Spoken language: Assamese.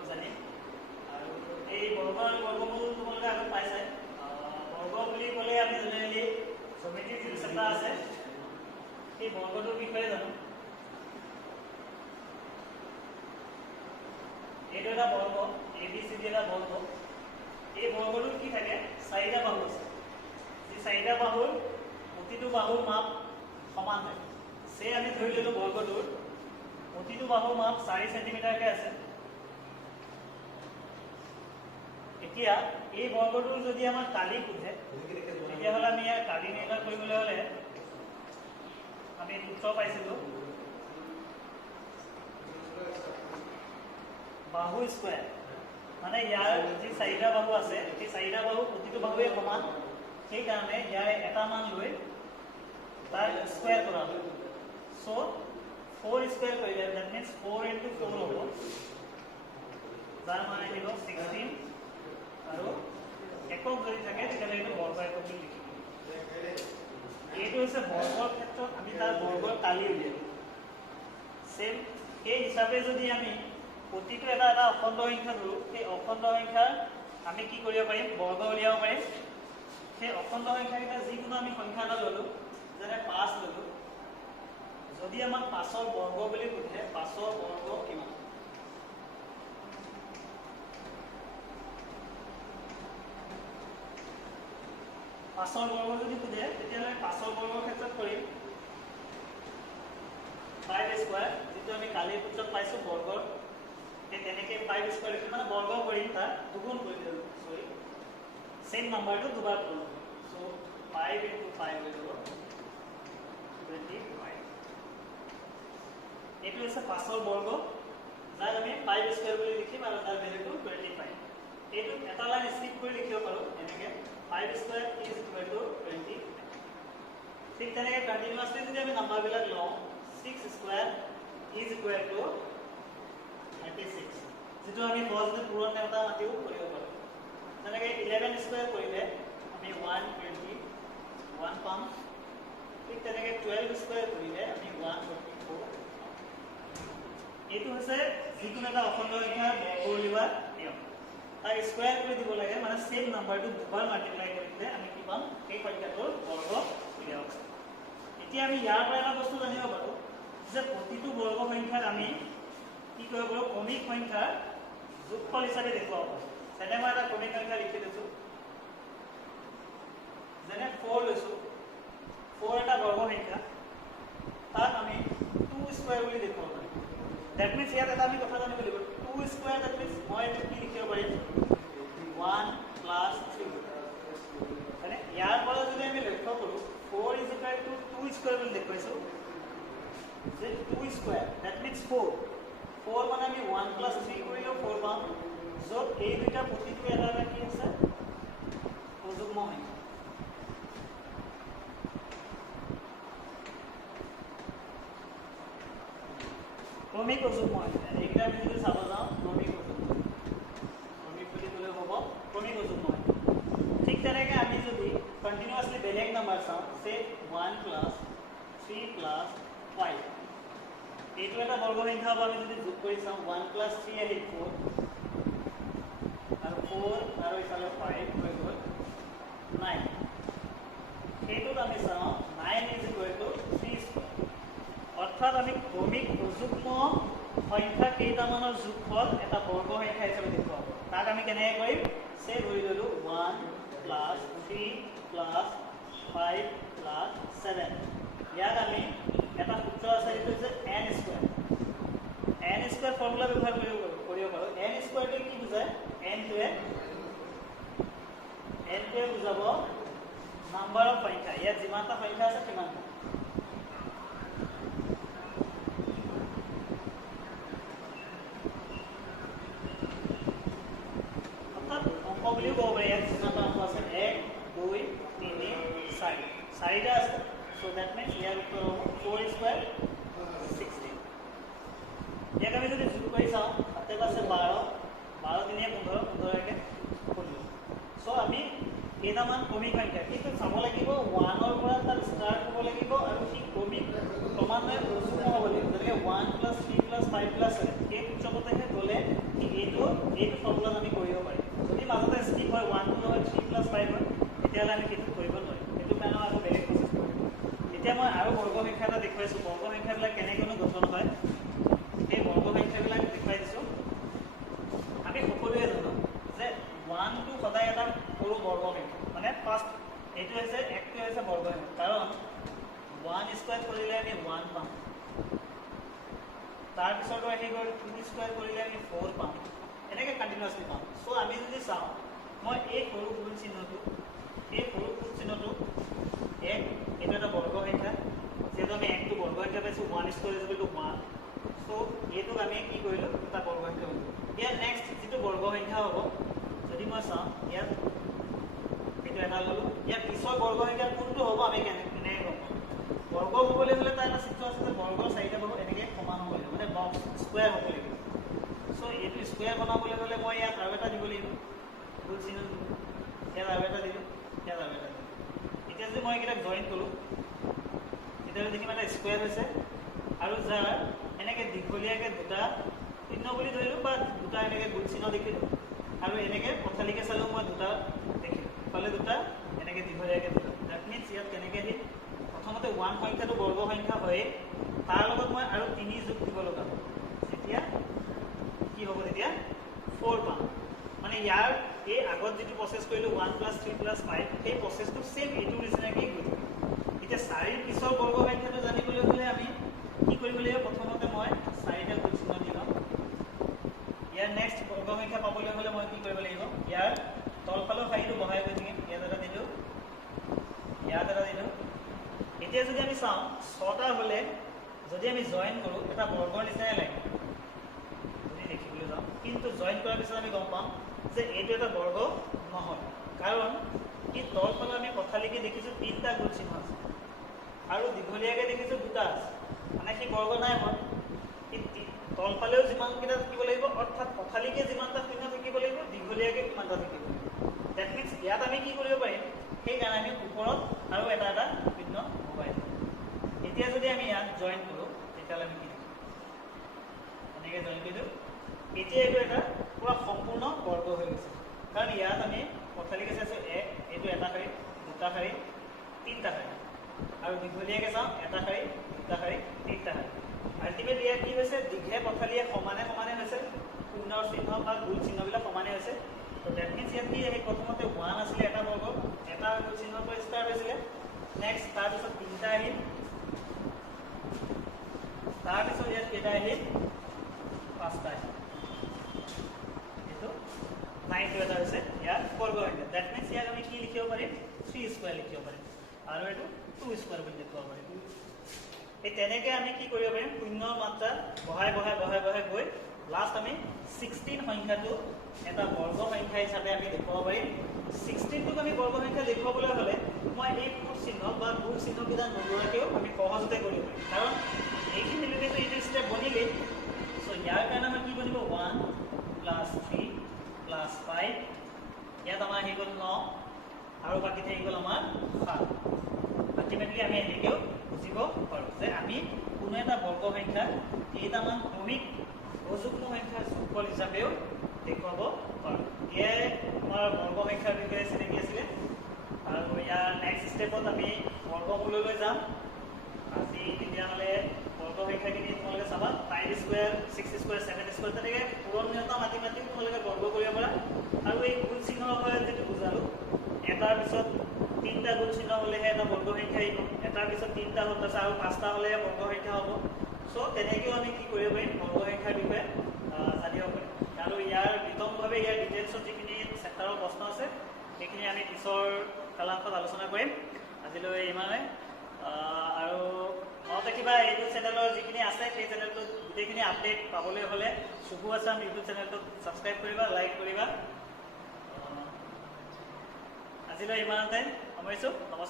অলপ জানিম আৰু এই বৰ্গৰ বৰ্গমূল তোমালোকে আগত পাইছাই বৰ্গ বুলি ক'লে আমি জেনেৰেলি জ্যামিতিক যিটো চেপ্টাৰ আছে সেই বৰ্গটোৰ বিষয়ে জানো এইটো এটা বৰ্গ ABCD এটা বৰ্গ এই বৰ্গটোত কি থাকে চাৰিটা বাহু আছে এই চাৰিটা বাহুৰ প্ৰতিটো বাহুৰ মাপ সমান থাকে সে আমি ধৰি ললো বৰ্গটোৰ প্ৰতিটো বাহুৰ মাপ 4 সেন্টিমিটাৰকে আছে এতিয়া এই বৰ্গটোৰ যদি আমাৰ কালি খুঁজে তেতিয়াহ'লে আমি ইয়াৰ কালি নিৰ্ণয় কৰিবলৈ হ'লে আমি সূত্ৰ পাইছিলোঁ বাহু স্কয়াৰ মানে ইয়াৰ যি চাৰিটা বাহু আছে সেই চাৰিটা বাহু প্ৰতিটো বাহুৱে সমান সেই কাৰণে ইয়াৰ এটা মান লৈ তাৰ স্কয়াৰ কৰা হয় সো 4 স্কয়াৰ কৰিলে দ্যাট মিন্স 4 * 4 হ'ব যাৰ মানে আহিব 16 আৰু একক যদি থাকে তেতিয়াহ'লে এইটো বৰ্গ একক বুলি লিখিব এইটো হৈছে বৰ্গৰ ক্ষেত্ৰত আমি তাৰ বৰ্গৰ কালি উলিয়াম সেম এই হিচাপে যদি আমি প্ৰতিটো এটা এটা অখণ্ড সংখ্যা ধৰো সেই অখণ্ড সংখ্যাৰ আমি কি কৰিব পাৰিম বৰ্গ উলিয়াব পাৰিম সেই অখণ্ড সংখ্যাকেইটা যিকোনো আমি সংখ্যা এটা ল'লো যেনে 5 ল'লো যদি আমাক 5ৰ বৰ্গ বুলি সোধে 5ৰ বৰ্গ কিমান 5ৰ বৰ্গ যদি সোধে তেতিয়াহ'লে 5ৰ বৰ্গৰ ক্ষেত্ৰত কৰিম 5 স্কয়াৰ যেটো আমি কালি সূত্ৰত পাইছো বৰ্গৰ তেনেকে 5 স্কয়াৰ লিখি মানে বৰ্গ কৰিম তাৰ দুগুণ কৰি দিলো সৰি সেম নাম্বাৰটো দুবাৰ কৰিম সো 5 * 5 হৈ যাব 25 এইটো হৈছে 5ৰ বৰ্গ যাক আমি 5 স্কয়াৰ বুলি লিখিম আৰু তাৰ ভ্যালুটো 25 এইটো এটা লাইন স্কিপ কৰি লিখিব পাৰো এনেকে 5 স্কয়াৰ = 20 ঠিক তেনেকে কন্টিনিউয়াসলি যদি আমি নাম্বাৰবিলাক লওঁ 6 স্কয়াৰ = 36 যেটো আমি সহজতে পূৰণ নেওতা মাতিও কৰিব পাৰো যেনেকে 11 স্কয়াৰ কৰিলে আমি 120 1 পাম ঠিক তেনেকে 12 স্কয়াৰ কৰিলে আমি 144 এইটো হৈছে যিকোনো এটা অখণ্ড সংখ্যাৰ বৰ্গ উলিওৱা নিয়ম তাৰ স্কয়াৰ কৰি দিব লাগে মানে সেম নাম্বাৰটো দুবাৰ মাল্টিপ্লাই কৰিলে আমি কি পাম সেই সংখ্যাটোৰ বৰ্গ উলিয়াব পাৰো এতিয়া আমি ইয়াৰ পৰা এটা বস্তু জানিব পাৰো যে প্ৰতিটো বৰ্গ সংখ্যাক আমি কি কৰিব পাৰো ক্ৰমিক সংখ্যাৰ যোগফল হিচাপে দেখুৱাব পাৰো যেনে মই এটা ক্ৰমিক সংখ্যা লিখি দিছো যেনে 4 লৈছো 4 এটা বৰ্গ সংখ্যা তাক আমি 2 স্কয়াৰ বুলি দেখুৱাব পাৰো দ্যাট মিন্স ইয়াত এটা আমি কথা জানিব লাগিব 2 স্কয়াৰ দ্যাট মিন্স মই এটো কি লিখিব পাৰিম 1 + 3 মানে ইয়াৰ পৰা যদি আমি লক্ষ্য কৰো 4 = 2 স্কয়াৰ বুলি দেখুৱাইছো যে 2 স্কয়াৰ দ্যাট মিন্স 4 মানে আমি 1 + 3 কৰিলেও 4 পাম য'ত এই দুটা প্ৰতিটো এটা এটা কি আছে অযুগ্ম সংখ্যা ক্ৰমিক অযুগ্ম সংখ্যা এইটা আমি যদি চাব যাওঁ ক্ৰমিক অযুগ্ম ক্ৰমিক বুলি ক'লে হ'ব ক্ৰমিক অযুগ্ম সংখ্যা ঠিক তেনেকৈ আমি যদি কন্টিনিউয়াসলি বেলেগ নাম্বাৰ চাওঁ সে 1 + 3 + 5 এইটো এটা বৰ্গ সংখ্যা হ'ব আমি যদি যোগ কৰি চাওঁ 1 + 3 আহিল 4 আৰু 4 আৰু ইফালে 5 হৈ গ'ল 9 সেইটোত আমি চাওঁ 9 = 3 অৰ্থাৎ আমি ক্ৰমিক অযুগ্ম সংখ্যা কেইটামানৰ যোগফল এটা বৰ্গ সংখ্যা হিচাপে দেখুৱাব তাক আমি কেনেকৈ কৰিম সে ধৰি ললো 1 + 3 + 5 + 7 ইয়াক আমি এটা সূত্ৰ আছে যেটো হৈছে n স্কয়াৰ ফৰ্মুলা ব্যৱহাৰ কৰিব পাৰো n স্কয়াৰটো কি বুজায় n টোৱে বুজাব নাম্বাৰ অফ সংখ্যা ইয়াত যিমানটা সংখ্যা আছে কিমানটা অৰ্থাৎ অংক বুলিও ক'ব পাৰি ইয়াত যিমানটা অংক আছে 1 2 3 4 চাৰিটা আছে সো দ্যাট মিন্স ইয়াৰ উত্তৰ হ'ব 4 স্কয়াৰ 16 ইয়াক আমি যদি যোগ কৰি চাওঁ তাতে আছে 12 12 3 15 15 কে 16 সো আমি কেইটামান ক্ৰমিক সংখ্যা কিন্তু চাব লাগিব 1 ৰ পৰা তাৰ ষ্টাৰ্ট হ'ব লাগিব আৰু ঠিক ক্ৰমিক ক্ৰমান্বয়ে অযুগ্ম হ'ব লাগিব যেনেকৈ 1 + 3 + 5 + 7 এই সূত্ৰমতেহে গ'লে ঠিক এইটো সংখ্যাবিলাক কেনেকৈনো গঠন হয় সেই বৰ্গ সংখ্যাবিলাক দেখুৱাই দিছোঁ। আমি সকলোৱে জানো যে 1 টো সদায় এটা সৰু বৰ্গ সংখ্যা, মানে ফাৰ্ষ্ট এইটো হৈছে 1টো হৈছে বৰ্গ সংখ্যা, কাৰণ 1 স্কোয়াৰ কৰিলে আমি 1 পাম, তাৰপিছতো আহি গ'ল 2 স্কোয়াৰ কৰিলে আমি 4 পাম, এনেকৈ কণ্টিনিউৱাছলি পাম। চ' আমি যদি চাওঁ, মই এই সৰু গুণ চিহ্নটো এইটো এটা বৰ্গ সংখ্যা, যিহেতু আমি 1টো বৰ্গ সংখ্যা পাইছোঁ, 1 স্কোয়াৰ ইজ ইকুৱেল টু 1, চ' এইটোক আমি কি কৰিলোঁ, এটা বৰ্গ সংখ্যা কৰিলোঁ। ইয়াৰ নেক্সট যিটো বৰ্গ সংখ্যা হ'ব, যদি মই চাওঁ ইয়াত এইটো এটা ল'লোঁ, ইয়াৰ পিছৰ বৰ্গ সংখ্যা কোনটো হ'ব আমি কেনেকৈ গম পাম? বৰ্গ হ'বলৈ হ'লে তাৰ এটা চিত্ৰ আছে যে বৰ্গৰ চাৰিটা বাহু এনেকৈ সমান হ'ব লাগিব, মানে বক্স স্কুৱেৰ হ'ব লাগিব। চ' এইটো স্কুৱেৰ বনাবলৈ হ'লে মই ইয়াত আৰু এটা দিব লাগিব, গুণ চিহ্ন দিলোঁ, ইয়াত আৰু এটা দিলোঁ, ইয়াত আৰু এটা দিলোঁ। এতিয়া যদি মই এইকেইটাক জইন কৰোঁ, তেতিয়াহ'লে দেখিম এটা স্কুৱেৰ হৈছে, আৰু যাৰ এনেকৈ দীঘলীয়াকৈ দুটা শূন্য বুলি ধৰিলোঁ, বা দুটা এনেকৈ গুণ চিহ্ন দেখিলোঁ, আৰু এনেকৈ পথালিকৈ চালেও মই দুটা দেখিলোঁ, ইফালে দুটা, এনেকৈ দীঘলীয়াকৈ দুটা। ডেট মিনছ ইয়াত কেনেকৈ দিম, প্ৰথমতে 1 সংখ্যাটো বৰ্গ সংখ্যা হয়েই, তাৰ লগত মই আৰু 3 যোগ দিব লগা হ'ব, তেতিয়া কি হ'ব, তেতিয়া 4 পাম। মানে ইয়াৰ এই আগত যিটো প্ৰচেছ কৰিলোঁ 1 + 3 + 5, সেই প্ৰচেছটো ছেম এইটো নিচিনাকৈ গৈ থাকিব। এতিয়া 4ৰ পিছৰ বৰ্গ সংখ্যাটো জানিবলৈ হ'লে আমি কি কৰিব লাগিব, প্ৰথমতে মই 4টা গুণ চিহ্ন দি ল'ম। ইয়াৰ নেক্সট বৰ্গ সংখ্যা পাবলৈ হ'লে মই কি কৰিব লাগিব, ইয়াৰ তলফালৰ শাৰীটো বহাই গৈ থাকিম, ইয়াত এটা দিলোঁ, ইয়াত এটা দিলোঁ। এতিয়া যদি আমি চাওঁ 6টা হ'লে যদি আমি জইন কৰোঁ, এটা বৰ্গৰ নিচিনাই লাগে যদি দেখিবলৈ যাওঁ, কিন্তু জইন কৰাৰ পিছত আমি গম পাম যে এইটো এটা বৰ্গ নহয়, কাৰণ কি তলফালে আমি পথালিকৈ দেখিছোঁ 3টা গুণ চিহ্ন আছে, আৰু দীঘলীয়াকৈ দেখিছোঁ 2টা আছে, মানে সি বৰ্গ নাই হোৱা। তলফালেও যিমানকেইটা থাকিব লাগিব, অৰ্থাৎ পথালিকৈ যিমানটা শূন্য থাকিব লাগিব, দীঘলীয়াকৈ কিমানটা থাকিব লাগিব। ডেট মিনছ ইয়াত আমি কি কৰিব পাৰিম, সেইকাৰণে আমি ওপৰত আৰু এটা এটা শূন্য ভৰাই দিম। এতিয়া যদি আমি ইয়াত জইন কৰোঁ, তেতিয়াহ'লে আমি কি দিম, এনেকৈ জইন কৰি দিওঁ। এতিয়া এইটো এটা পূৰা সম্পূৰ্ণ বৰ্গ হৈ গৈছে, কাৰণ ইয়াত আমি পথালিকৈ চাইছোঁ 1, এইটো এটা শাৰী, 2টা শাৰী, 3টা শাৰী, আৰু দীঘলীয়াকৈ চাওঁ 1টা শাৰী, 2টা শাৰী, 3টা শাৰী। আল্টিমেটলি ইয়াত কি হৈছে, দীঘে পথালিয়ে সমানে সমানে হৈছে, শূন্যৰ চিহ্ন বা গুণ চিহ্নবিলাক সমানে হৈছে। তো ডেট মিনছ ইয়াত কি, আমি প্ৰথমতে 1 আছিলে এটা বৰ্গ, এটা গুণ চিহ্নৰ পৰা ষ্টাৰ্ট হৈছিলে, নেক্সট তাৰপিছত 3টা আহিল, তাৰপিছত ইয়াত কেইটা আহিল, 5টা আহিল, এইটো 9টো এটা হৈছে ইয়াৰ বৰ্গ সংখ্যা। ডেট মিনছ ইয়াক আমি কি লিখিব পাৰিম, 3 স্কুৱেৰ লিখিব পাৰিম, আৰু এইটো 2 স্কুৱেৰ বুলি দেখুৱাব পাৰিম। এই তেনেকৈ আমি কি কৰিব পাৰিম, শূন্যৰ মাত্ৰা বঢ়াই বঢ়াই বঢ়াই বঢ়াই গৈ লাষ্ট আমি 16 সংখ্যাটো এটা বৰ্গ সংখ্যা হিচাপে আমি দেখুৱাব পাৰিম। 16টোক আমি বৰ্গ সংখ্যা দেখুৱাবলৈ হ'লে মই এই ফুট চিহ্ন বা গুণ চিহ্নকেইটা নোলোৱাকৈও আমি সহজতে কৰিব পাৰিম, কাৰণ এইখিনিলৈকেতো এইটো ষ্টেপ বনিলেই। চ' ইয়াৰ কাৰণে আমাৰ কি বনিব, 1 + 3 + 5, ইয়াত আমাৰ আহি গ'ল 9, আৰু বাকী থাকি গ'ল আমাৰ 7। আল্টিমেটলি আমি এনেকৈও বুজিব পাৰোঁ যে আমি কোনো এটা বৰ্গ সংখ্যা কেইটামান ক্ৰমিক অযুগ্ম সংখ্যাৰ যোগফল হিচাপেও দেখুৱাব পাৰোঁ। এয়াই আমাৰ বৰ্গ সংখ্যাৰ বিষয়ে চিনাকি আছিলে, আৰু ইয়াৰ নেক্সট ষ্টেপত আমি বৰ্গমূললৈ যাম। আজি তেতিয়াহ'লে বৰ্গ সংখ্যাখিনি তোমালোকে চাবা, 5 স্কুৱেৰ, 6 স্কুৱেৰ, 7 স্কুৱেৰ, তেনেকৈ পূৰণীয়তা মাতি মাতিও তোমালোকে বৰ্গ কৰিব পাৰা। আৰু এই গুণ চিহ্নৰ হয় যিটো বুজালোঁ, এটাৰ পিছত 3টা গুণ চিহ্ন হ'লেহে এটা বৰ্গ সংখ্যা আহিব, এটাৰ পিছত 3টা হ'ল, তাৰপিছত আৰু 5টা হ'লেহে বৰ্গ সংখ্যা হ'ব। চ' তেনেকৈও আমি কি কৰিব পাৰিম, বৰ্গ সংখ্যাৰ বিষয়ে জানিব পাৰিম। আৰু ইয়াৰ বিতংভাৱে ইয়াৰ ডিটেইলছত যিখিনি চেপ্টাৰৰ প্ৰশ্ন আছে, সেইখিনি আমি পিছৰ কালাংশত আলোচনা কৰিম। আজিলৈ ইমানে। আৰু মনত ৰাখিবা, এইটো চেনেলৰ যিখিনি আছে সেই চেনেলটোত গোটেইখিনি আপডেট পাবলৈ হ'লে শুভু আছাম ইউটিউব চেনেলটোত ছাবস্ক্ৰাইব কৰিবা, লাইক কৰিবা। আজিলৈ ইমানতে সামৰিছোঁ। নমস্কাৰ।